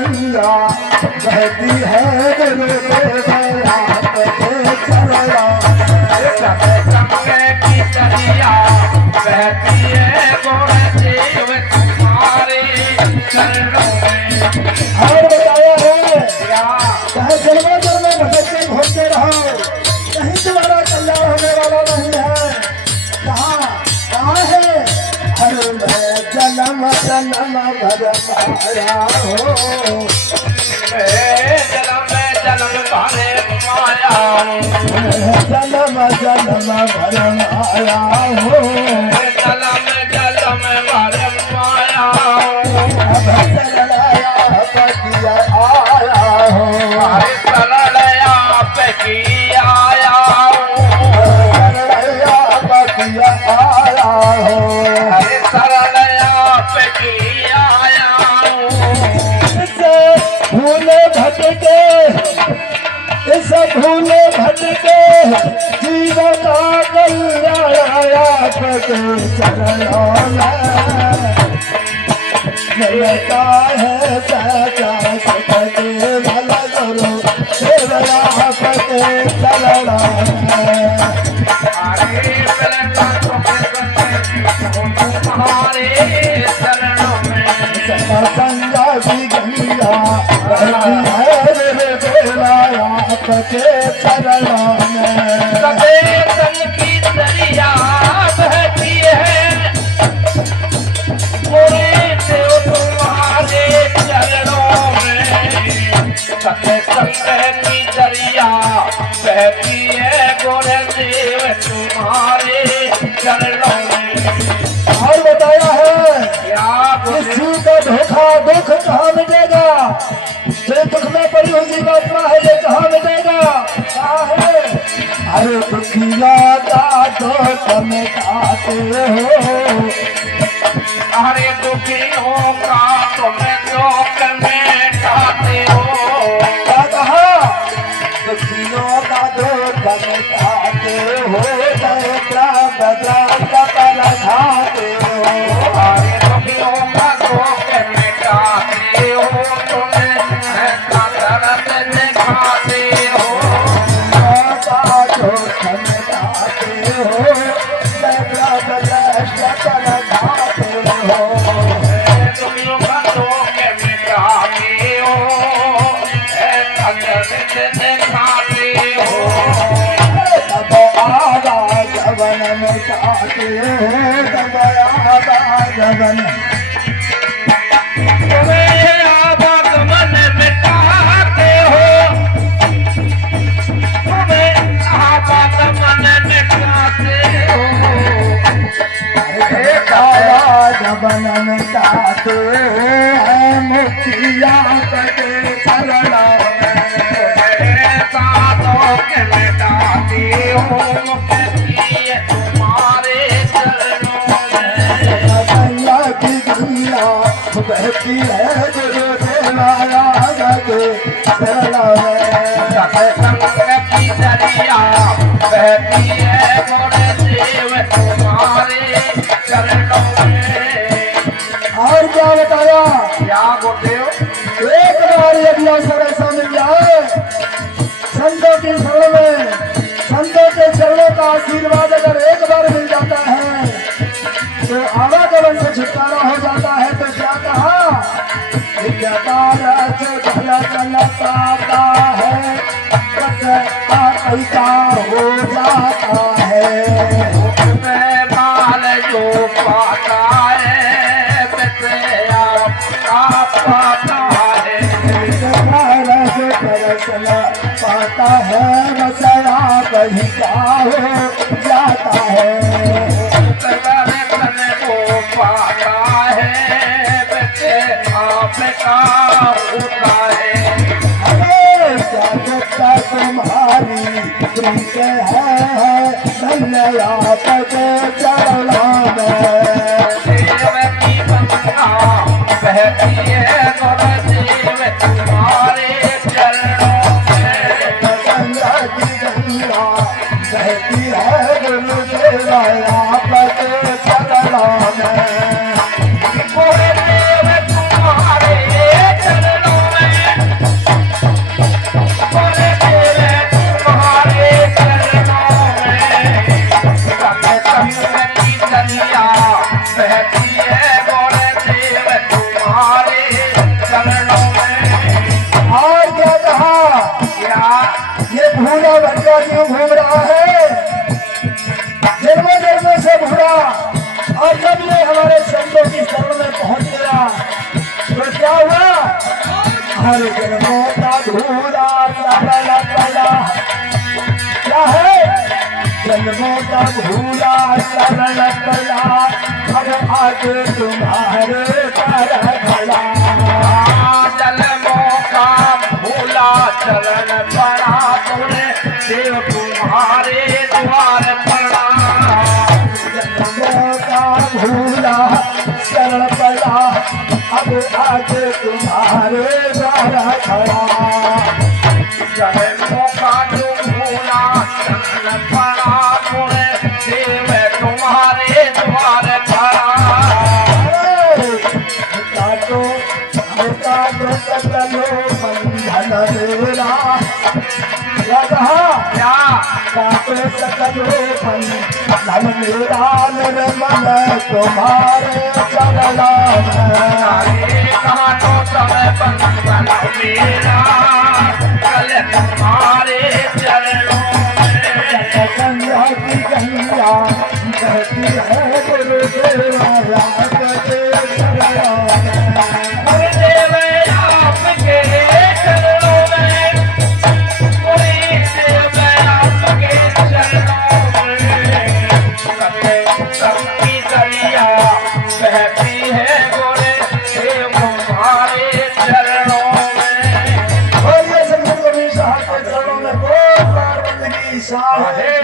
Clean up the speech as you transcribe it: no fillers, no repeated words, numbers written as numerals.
गंगा बहती है गुरुदेव आपके चरणों चमके की दरिया बहती है गुरुदेव तुम्हारे चरणों में। और बताया है चाहे जन्मों जन्मों भटकते घूमते रहो कहीं तुम्हारा कल्याण होने वाला नहीं है। कहाँ है? अरे मैं जन्म जन्म भर माया हो जन्म भरे माया जन्म जन्म भर माया हो जन्म भरे माया अब चलया पतिया आया हो चलया पकी आया चलया पतिया आया हो चलया पकी आया भूले भटके इस भूले भटके जीवन का कल्याण आपके चरणों में मिलता है सचा सुख के भला गुरु शिव आपके चरणों में तुम्हारे चरणों में संगा की गंगा बहती है बेला आपके चरणों में सफेद की दरिया बहती है पूरे देव तुम्हारे चरणों में सफेद की दरिया बहती है गोरे देव तुम्हारे चरणों में। और बताया है क्या इस जीव का धोखा दुख कहाँ मिटेगा? जो दुख में पड़ी हुई जीवात्मा है ये कहाँ मिटेगा? कहाँ है? अरे दुखिया का दुख मिटाते हो हरे दुखियों का तुम्हें दुख मिटाते हो। क्या कहा? दुखियों का दुख मिटाते हो दैत्रा बदरा कपल खाते हो हरे दुखियों का दुख मिटाते हो तुम्हें ऐसा दर्द दिखाते हो। का दुख मिटाते हो दैत्रा बदरा कपल खाते हो दुखियों का दुख मिटाते हो ऐसा दर्द दिखाते हो। तब आगा जवन में चाहते हो तब आगा जवन तुम्हें आवागमन मिटाते हो तुम्हें आवागमन मिटाते हो। काया जवन में चाहते हो मुक्तिया के चरणों साधों के मिटाते हो मुक्ति तुम्हारे चरणों में। गंगा की दुनिया बहती है गुरुदेव आया के चरणों में संग की दरिया बहती है गुरुदेव तुम्हारे चरणों में। और क्या बताया? क्या गुरुदेव एक बार यदि अवसर ऐसा मिल जाए संतों की शरण में संतों के चरणों का आशीर्वाद अगर एक बार मिल जाता है तो आवागमन से छुटकारा हो जाता है। तो क्या कहा? चलता है बस पैसा हो जाता है उसमें माल जो पाता है वैसे आप पाता है। पाता है बसया कहीं का हो जाता है को पाता है वैसे आपका होता है। क्या तुम्हारी प्रीत है धन्य आपके चरणों में देव की गंगा बहती है गुरुदेव तुम्हारे चरणों में। गंगा की गंगा बहती है गुरुदेव आपके चरणों में गुरुदेव तुम्हारे चरणों में। भूला क्यों घूम रहा है? जन्मों जन्मों से भूला, और जब ये हमारे शब्दों की शरण में पहुंच गया तो क्या हुआ? हर जन्मों का भूला पड़ा, क्या है? जन्मों का भूला शरण पड़ा, अब आज तुम्हारे पर खड़ा। जन्मों का भूला चरण पड़ा, तूने देव तुम्हारे द्वार पड़ा। जन्मों का भूला शरण पड़ा, अब आज तुम्हारे द्वार खड़ा। जन्मों का जो भूला चरण पड़ा, तूने देव तुम्हारे द्वार पड़ा। सकलो बंधन मेरा, क्या कहा? क्या काटो सकलो बंधन मेरा, मेरे मन तुम्हारे चरणों में। कहा तो समय बंधन मेरा, कल तुम्हारे चरणों में। गंगा की गंगा बहती है गुरुदेव आपके चरणों में। गुरुदेव आपके चरणों में, गुरुदेव आपके चरणों में। सबकी दरिया बहती है गुरुदेव तुम्हारे चरणों में। और ये संत कबीर साहब के चरणों में बहुत बार बंदगी शाह है।